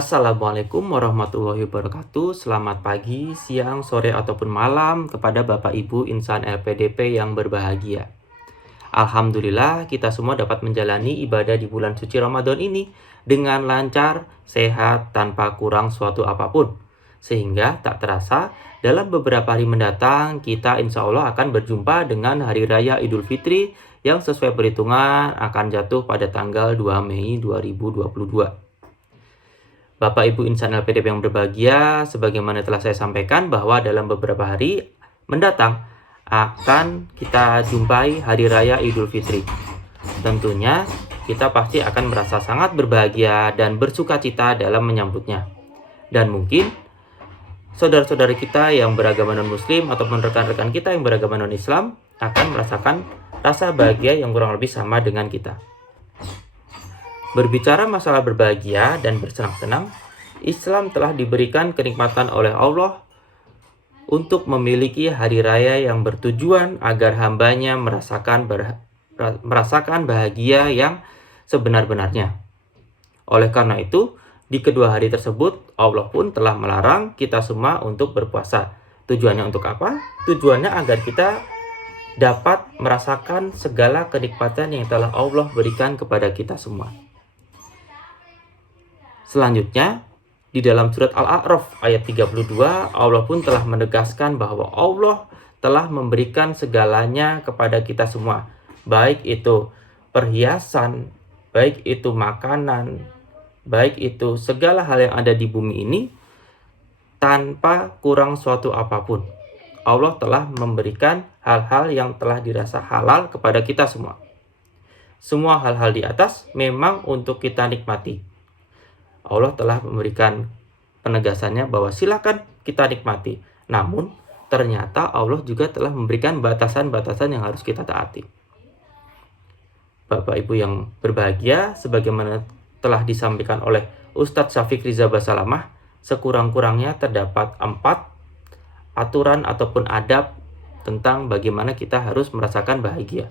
Assalamualaikum warahmatullahi wabarakatuh. Selamat pagi, siang, sore, ataupun malam kepada Bapak Ibu insan LPDP yang berbahagia. Alhamdulillah kita semua dapat menjalani ibadah di bulan suci Ramadan ini dengan lancar, sehat, tanpa kurang suatu apapun. Sehingga tak terasa dalam beberapa hari mendatang kita insya Allah akan berjumpa dengan Hari Raya Idul Fitri yang sesuai perhitungan akan jatuh pada tanggal 2 Mei 2022. Bapak Ibu insan LPDP yang berbahagia, sebagaimana telah saya sampaikan bahwa dalam beberapa hari mendatang akan kita jumpai Hari Raya Idul Fitri. Tentunya kita pasti akan merasa sangat berbahagia dan bersuka cita dalam menyambutnya. Dan mungkin saudara-saudara kita yang beragama non-muslim ataupun rekan-rekan kita yang beragama non-Islam akan merasakan rasa bahagia yang kurang lebih sama dengan kita. Berbicara masalah berbahagia dan bersenang-senang, Islam telah diberikan kenikmatan oleh Allah untuk memiliki hari raya yang bertujuan agar hambanya merasakan bahagia yang sebenar-benarnya. Oleh karena itu, di kedua hari tersebut, Allah pun telah melarang kita semua untuk berpuasa. Tujuannya untuk apa? Tujuannya agar kita dapat merasakan segala kenikmatan yang telah Allah berikan kepada kita semua. Selanjutnya, di dalam surat Al-A'raf ayat 32, Allah pun telah menegaskan bahwa Allah telah memberikan segalanya kepada kita semua. Baik itu perhiasan, baik itu makanan, baik itu segala hal yang ada di bumi ini, tanpa kurang suatu apapun. Allah telah memberikan hal-hal yang telah dirasa halal kepada kita semua. Semua hal-hal di atas memang untuk kita nikmati. Allah telah memberikan penegasannya bahwa silakan kita nikmati. Namun, ternyata Allah juga telah memberikan batasan-batasan yang harus kita taati. Bapak Ibu yang berbahagia, sebagaimana telah disampaikan oleh Ustadz Syafiq Riza Basalamah, sekurang-kurangnya terdapat 4 aturan ataupun adab tentang bagaimana kita harus merasakan bahagia.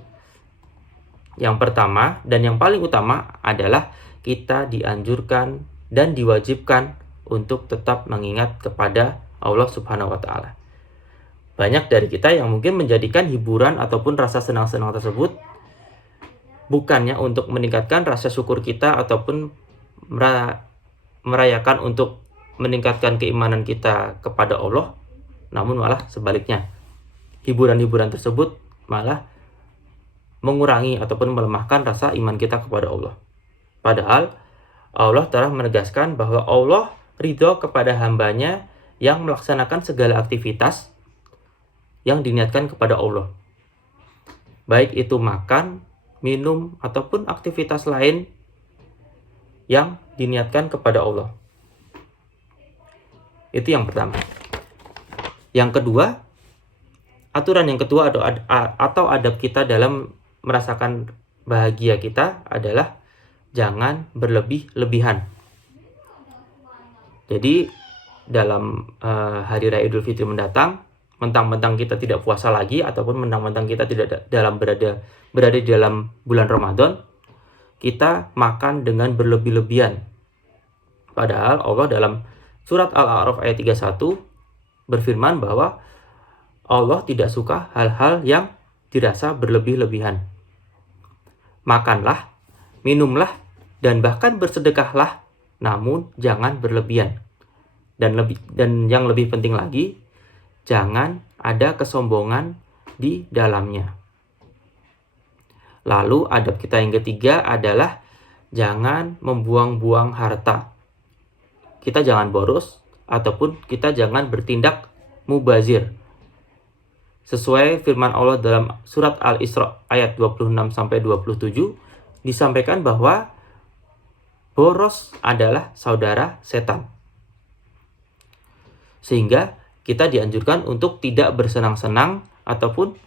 Yang pertama dan yang paling utama adalah kita dianjurkan dan diwajibkan untuk tetap mengingat kepada Allah Subhanahu wa Ta'ala. Banyak dari kita yang mungkin menjadikan hiburan ataupun rasa senang-senang tersebut bukannya untuk meningkatkan rasa syukur kita ataupun merayakan untuk meningkatkan keimanan kita kepada Allah, namun malah sebaliknya. Hiburan-hiburan tersebut malah mengurangi ataupun melemahkan rasa iman kita kepada Allah. Padahal Allah telah menegaskan bahwa Allah ridho kepada hambanya yang melaksanakan segala aktivitas yang diniatkan kepada Allah. Baik itu makan, minum, ataupun aktivitas lain yang diniatkan kepada Allah. Itu yang pertama. Yang kedua, aturan yang kedua atau adab kita dalam merasakan bahagia kita adalah jangan berlebih-lebihan. Jadi dalam Hari Raya Idul Fitri mendatang, mentang-mentang kita tidak puasa lagi ataupun mentang-mentang kita tidak berada di dalam bulan Ramadan, kita makan dengan berlebih-lebihan. Padahal Allah dalam surat Al-A'raf ayat 31 berfirman bahwa Allah tidak suka hal-hal yang dirasa berlebih-lebihan. Makanlah, minumlah, dan bahkan bersedekahlah, namun jangan berlebihan. Dan yang lebih penting lagi, jangan ada kesombongan di dalamnya. Lalu adab kita yang ketiga adalah jangan membuang-buang harta. Kita jangan boros ataupun kita jangan bertindak mubazir. Sesuai firman Allah dalam surat Al-Isra ayat 26-27 disampaikan bahwa boros adalah saudara setan. Sehingga kita dianjurkan untuk tidak bersenang-senang ataupun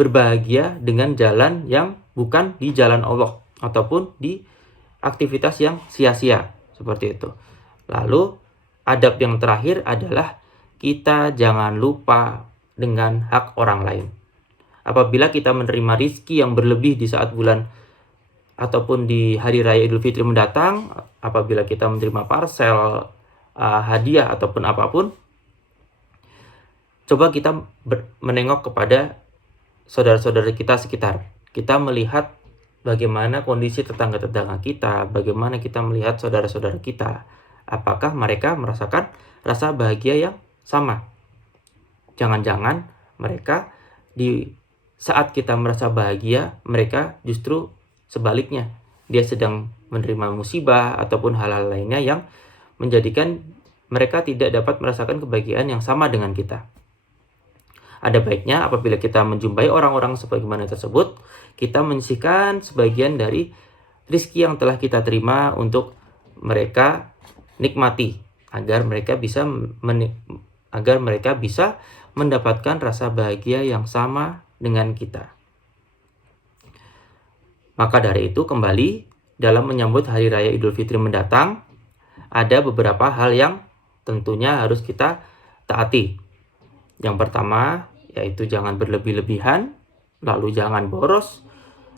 berbahagia dengan jalan yang bukan di jalan Allah ataupun di aktivitas yang sia-sia seperti itu. Lalu adab yang terakhir adalah kita jangan lupa dengan hak orang lain. Apabila kita menerima rizki yang berlebih di saat bulan ataupun di hari raya Idul Fitri mendatang, apabila kita menerima parcel, hadiah ataupun apapun, coba kita menengok kepada saudara-saudara kita sekitar. Kita melihat bagaimana kondisi tetangga-tetangga kita, bagaimana kita melihat saudara-saudara kita. Apakah mereka merasakan rasa bahagia yang sama? Jangan-jangan mereka di saat kita merasa bahagia, mereka justru sebaliknya. Dia sedang menerima musibah ataupun hal-hal lainnya yang menjadikan mereka tidak dapat merasakan kebahagiaan yang sama dengan kita. Ada baiknya apabila kita menjumpai orang-orang sebagaimana tersebut, kita menyisihkan sebagian dari rezeki yang telah kita terima untuk mereka nikmati, agar mereka bisa mendapatkan rasa bahagia yang sama dengan kita. Maka dari itu, kembali dalam menyambut Hari Raya Idul Fitri mendatang, ada beberapa hal yang tentunya harus kita taati. Yang pertama, yaitu jangan berlebih-lebihan, lalu jangan boros,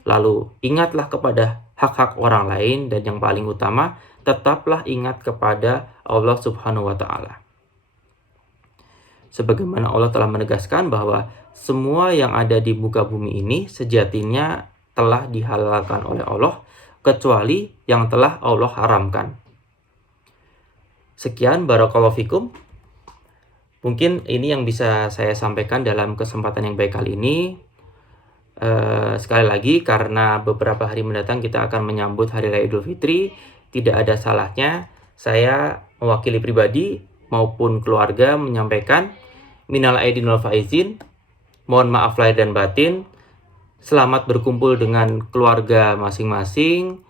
lalu ingatlah kepada hak-hak orang lain, dan yang paling utama, tetaplah ingat kepada Allah Subhanahu wa Ta'ala. Sebagaimana Allah telah menegaskan bahwa semua yang ada di muka bumi ini sejatinya telah dihalalkan oleh Allah, kecuali yang telah Allah haramkan. Sekian, barakallahu fikum. Mungkin ini yang bisa saya sampaikan dalam kesempatan yang baik kali ini. Sekali lagi, karena beberapa hari mendatang kita akan menyambut Hari Raya Idul Fitri, tidak ada salahnya saya mewakili pribadi maupun keluarga menyampaikan minal aidin wal faizin, mohon maaf lahir dan batin. Selamat berkumpul dengan keluarga masing-masing.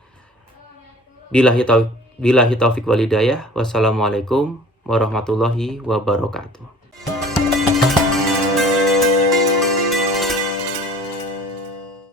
Billahi taufiq wal hidayah. Wassalamualaikum warahmatullahi wabarakatuh.